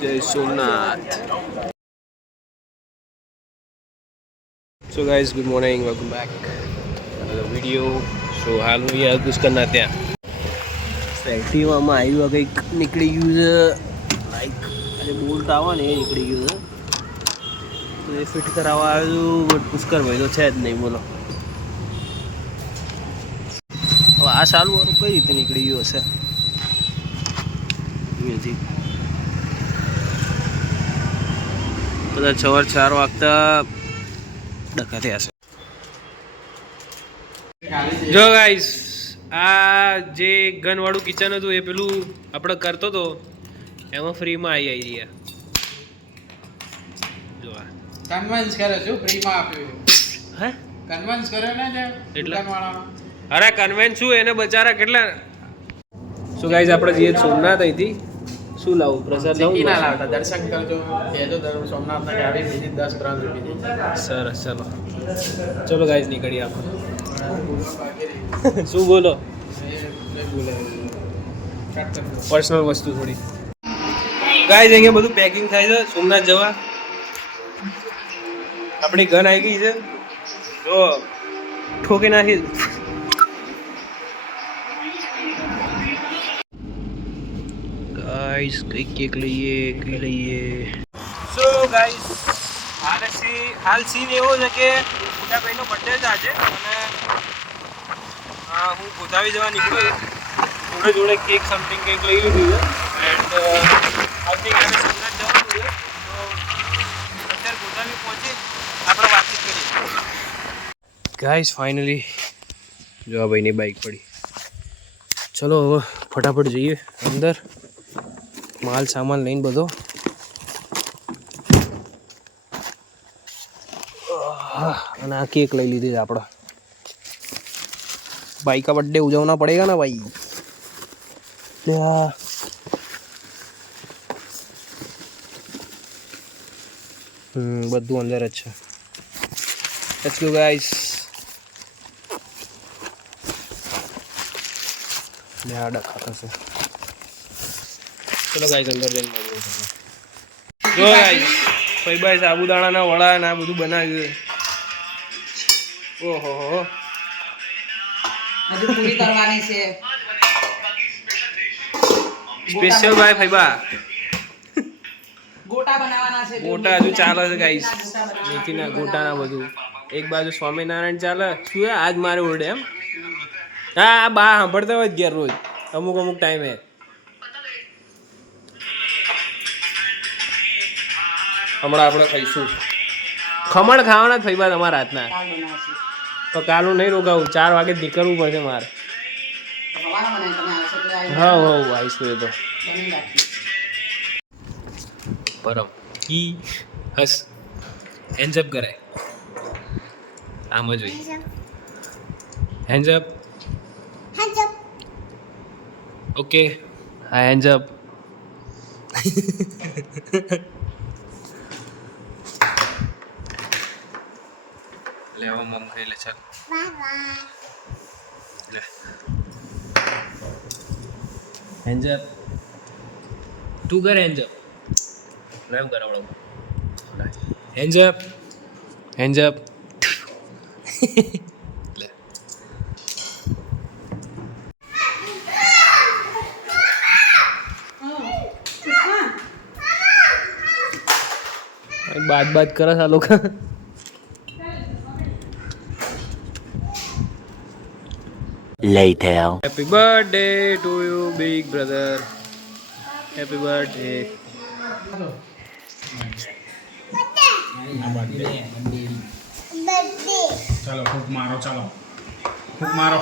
જય Somnath. So guys, good morning, welcome back another video. So હાલ હું યાર પુષ્કરના ત્યાં ફેક્ટરીમાં આવ્યું કંઈક નીકળી ગયું છે, લાઈક આજે બોલ્ટ આવે ને એ નીકળી ગયું છે, તો એ ફિટ કરાવવા આવ્યું. બટ પુષ્કર ભાઈ તો છે જ નહીં, બોલો હવે આ સારું વાળું કઈ રીતે નીકળી ગયું હશે. મ્યુઝિક કદાચ 4:15 વાગતા ડખા થયા છે. જો ગાઈસ, આ જે ગનવાળું કિચન હતું એ પેલું આપણે કરતો હતો એમાં ફ્રીમાં આવી રહ્યા. જો કન્વિન્સ કરે છે, ફ્રીમાં આપ્યું. હે કન્વિન્સ કર્યો ને જે દુકાનવાળાનો. અરે કન્વેન્સ શું, એને બચારા કેટલા. સો ગાઈસ, આપણે જઈએ સોમનાથ. અહીંથી શું લાવું? પ્રસાદ લાવું? ના લાવતા, દર્શન કરજો. કહેજો સોમનાથના ગાડી બીજી 10-15 રૂપિયાની. સરસ, ચલો ગાઈસ નીકળીએ આપણે. શું બોલો? પર્સનલ વસ્તુ થોડી. ગાઈસ, અહીંયા બધું પેકિંગ થાય છે સોમનાથ જવા. આપણી ગન આવી ગઈ છે, જો ઠોકી નાખી. ગાઈસ, કઈ કેક લઈએ, કઈ લઈએ. સો ગાઈસ, હાલ સીન એવો છે કે મોટા ભાઈનો બર્થડે છે આજે, અને હું ગોધાવી જવા નીકળ્યો. જોડે કેક સમથિંગ કંઈક લઈ લીધું છે, એન્ડ આવતીકાલે સોમનાથ જવાનું છે. તો અત્યારે ગોધાવી પહોંચી આપણે વાતચીત કરીએ. ગાઈસ, ફાઇનલી જો આ ભાઈની બાઇક પડી. ચલો હવે ફટાફટ જઈએ અંદર, માલ સામાન લઈને બધો. અને આ કેક લઈ લીધી આપણે. भाई का बर्थडे उजवना पड़ेगा ना भाई. બધું અંદર જ છે. Let's go guys. લે આ ડખા થશે. ચલો ગાઈસ, અંદર જઈને મળીએ. જો ગાઈસ, ભાઈ સાબુદાણાના વડા ને આ બધું બનાવ્યું. ઓહો હો, હજુ પૂરી કરવાની છે. સ્પેશિયલ ભાઈ ફૈબા ગોટા બનાવવાના છે. ગોટા હજુ ચાલે છે ગાઈસ. મેથીના ગોટાના બધું. એક બાજુ સ્વામિનારાયણ ચાલે. શું આજ મારે ઓરડે એમ? હા, બા સાંભળતા હોય ઘેર રોજ અમુક ટાઈમે. હમણાં આપણે ખાઈશું ખમણ. ખાવાના જ ફૈબા તમારા હાથના. તો કાલું નહીં રોકાવું, 4 વાગે નીકળવું પડશે મારે. હા આવીશું. એ તો પરમ કી હસ હેન્ડ્સ અપ કરાય. આમ જ હોય. Hands up. ઓકે, હા, હેન્ડ્સ અપ. લે હવે મમ ખાઈ લે. ચાલ લે. Hands up. તું કર હેન્ડ્સ અપ. એમ કરાવડો. Hands up, hands up. લે. બાત કરે છે આ લોકો. Later. Happy birthday to you, big brother. Happy birthday. ચાલો ફૂક મારો, ચાલો ફૂક મારો,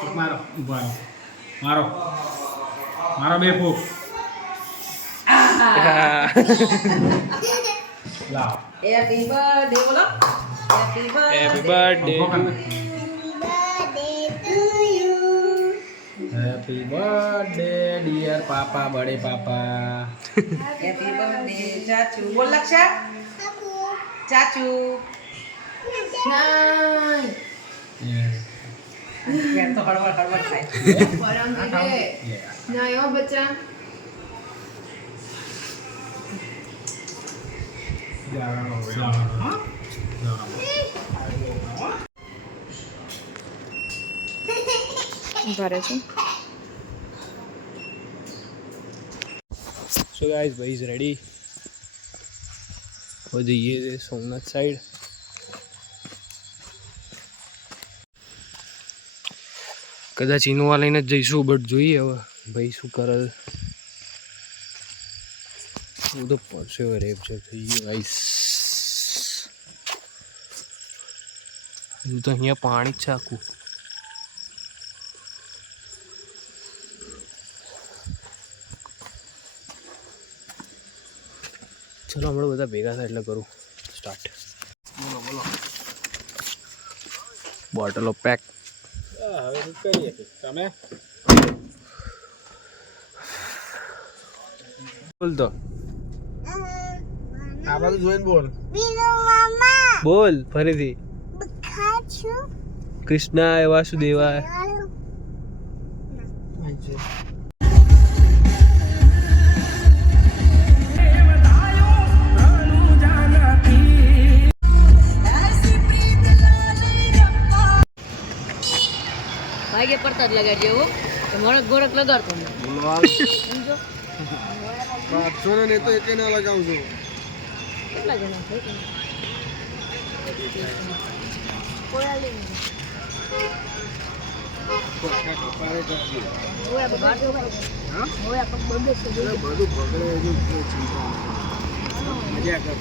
ફૂક મારો. ઉભા રહો. મારો બે ફૂક. લાવ. હેપી બર્થડે બોલો. Happy Happy birthday. Happy birthday dear papa, bade papa. Happy birthday ચાચુ. બોલ લક્ષા. ચાચુ. Yes. ઘેર તો હળવળ થાય. ના એવો બચ્ચા ભરે છે. સો ગાઈઝ ભાઈ ઇઝ રેડી. હવે જઈએ છે સોમનાથ સાઈડ. કદાચ ઇનોવા લઈને જ જઈશું, બટ જોઈએ હવે ભાઈ શું કરે. હું તો પરસેવો રેપ છે થઈ ગયો ગાઈસ. હજુ તો અહીંયા પાણી જ છે આખું. ચલો હમણાં બધા ભેગા થાય એટલે કરું સ્ટાર્ટ. બોલો બોટલો પેક. હવે શું કરીએ તમે? બોલ તો આ બાજુ જોઈને બોલ. બોલ ફરીથી. કૃષ્ણાય વાસુદેવાય. ભાઈ પડતા જ લગાડજો એવું મોડક ગોળક લગાડતો સમજો. 800 ને તો એકે ના લગાવજો. કેટલા જણા છે કોયા લઈને મજા કર.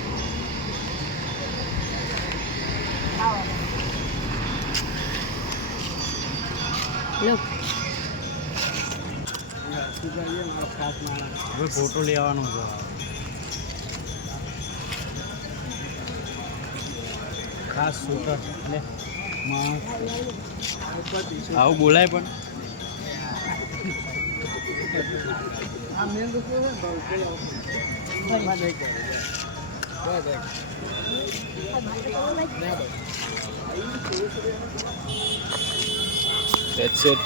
હવે ફોટો લેવાનો છે. ખાસ શૂટર એટલે આવું બોલાય પણ That's it.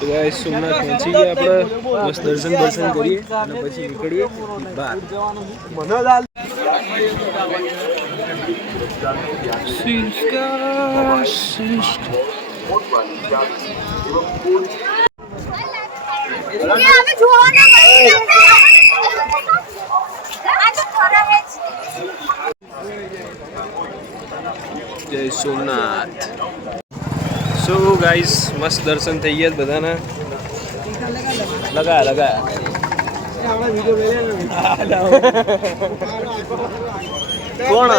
So guys, Somnath પહોંચી ગયા આપણે. બસ દર્શન કરીએ અને પછી નીકળીએ બહાર. જય સોમનાથ. સો ગાઈસ મસ્ત દર્શન થઈ ગયા બધાના. લગા કોણ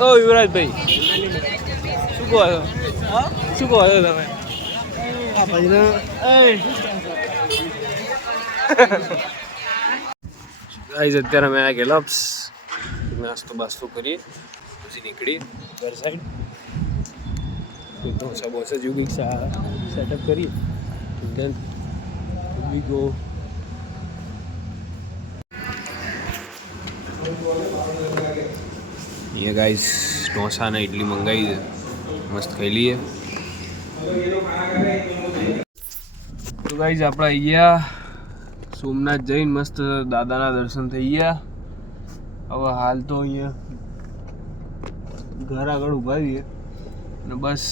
ઓ યુવરાજભાઈ શું કહો છો તમે? ગાઈઝ અત્યારે અમે આ ગયેલા નાસ્તો બાસ્તો કરીએ પછી નીકળીએ ઘર સાઈડ. ઢોસા બોસા જેવું કંઈક સેટઅપ કરીએ. દેન વી ગો. ये गाइस ढोसा ने इडली मंगाई है, मस्त खाई ली है. तो गाइस આપણે અહીંયા સોમનાથ જઈને મસ્ત દાદાના દર્શન થઈ ગયા. હવે હાલ તો અહીંયા ઘર આગળ ઊભા છીએ અને બસ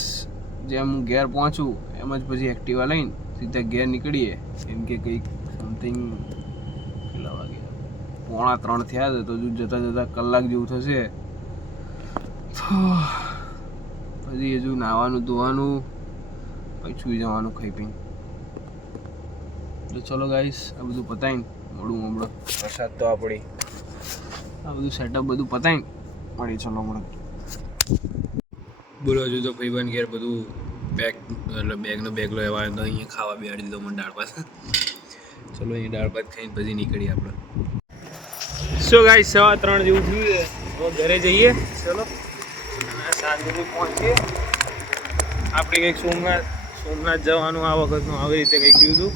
જેમ હું ઘેર પહોંચું એમ જ પછી એક્ટિવા લઈને સીધા ઘેર નીકળીએ. કેમ કે કંઈક સમથિંગ કેટલા વાગે 2:45 થયા છે તો જતાં જતાં કલાક જેવું થશે. પછી હજુ નાવાનું ધોવાનું પછી સુઈ જવાનું ખાઈ પીને. તો ચલો ગાઈસ આ બધું પતાવીને હમણાં વરસાદ તો આપણી આ બધું સેટઅપ બધું પતાવીને મળી. ચલો હમણાં બોલો. હજુ તો ભાઈબંધ ઘેર બધું પેક એટલે બેગલો એવા તો અહીંયા ખાવા બેસાડી દીધો મને દાળ ભાત. ચલો અહીં દાળ ભાત ખાઈને પછી નીકળીએ આપણે. સો ગાઈસ 3:15 જેવું થયું છે. હવે ઘરે જઈએ. ચલો શાંતિથી પહોંચીએ. આપણે કંઈક સોમનાથ જવાનું આ વખતનું આવી રીતે કંઈક થયું હતું.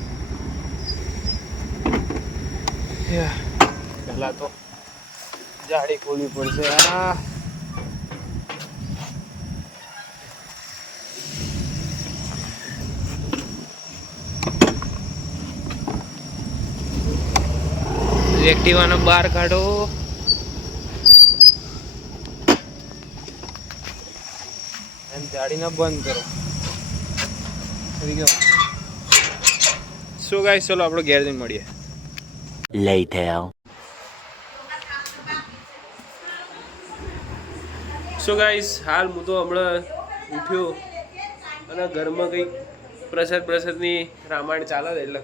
પહેલાં તો જાળી ખોલવી પડશે આ એક્ટિવાનો બહાર કાઢો અને જાળીને બંધ કરો થઈ ગયો શું ગાઈસ ચલો આપણે ઘેર જઈને મળીએ Later. સો ગાઈસ હાલ હું તો હમણાં ઉઠ્યો અને ઘરમાં કંઈક પ્રસાદની રામાયણ ચાલે છે એટલે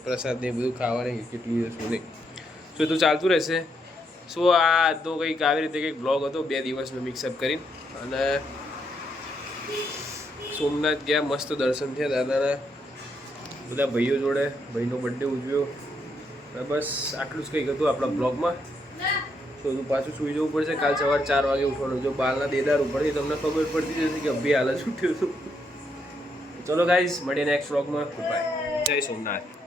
પ્રસાદ ને બધું ખાવાની કેટલું શું નહીં શું તો ચાલતું રહેશે સો આ તો કંઈક આવી રીતે કંઈક બ્લોગ હતો 2 દિવસનો મિક્સઅપ કરીને અને સોમનાથ ગયા મસ્ત દર્શન થયા દાદાના બધા ભાઈઓ જોડે ભાઈનો બર્થડે ઉજવ્યો બસ આટલું જ કંઈક હતું આપણા બ્લોગમાં તો તું પાછું સૂઈ જવું પડશે કાલ સવારે 4 વાગે ઉઠવાનું જો બાલના દેદાર ઉપરથી તમને ખબર પડતી જશે કે અભી હાલ જ ઉઠ્યો છું ચલો ગાઈઝ મળીએ નેક્સ્ટ બ્લોગમાં બાય જય સોમનાથ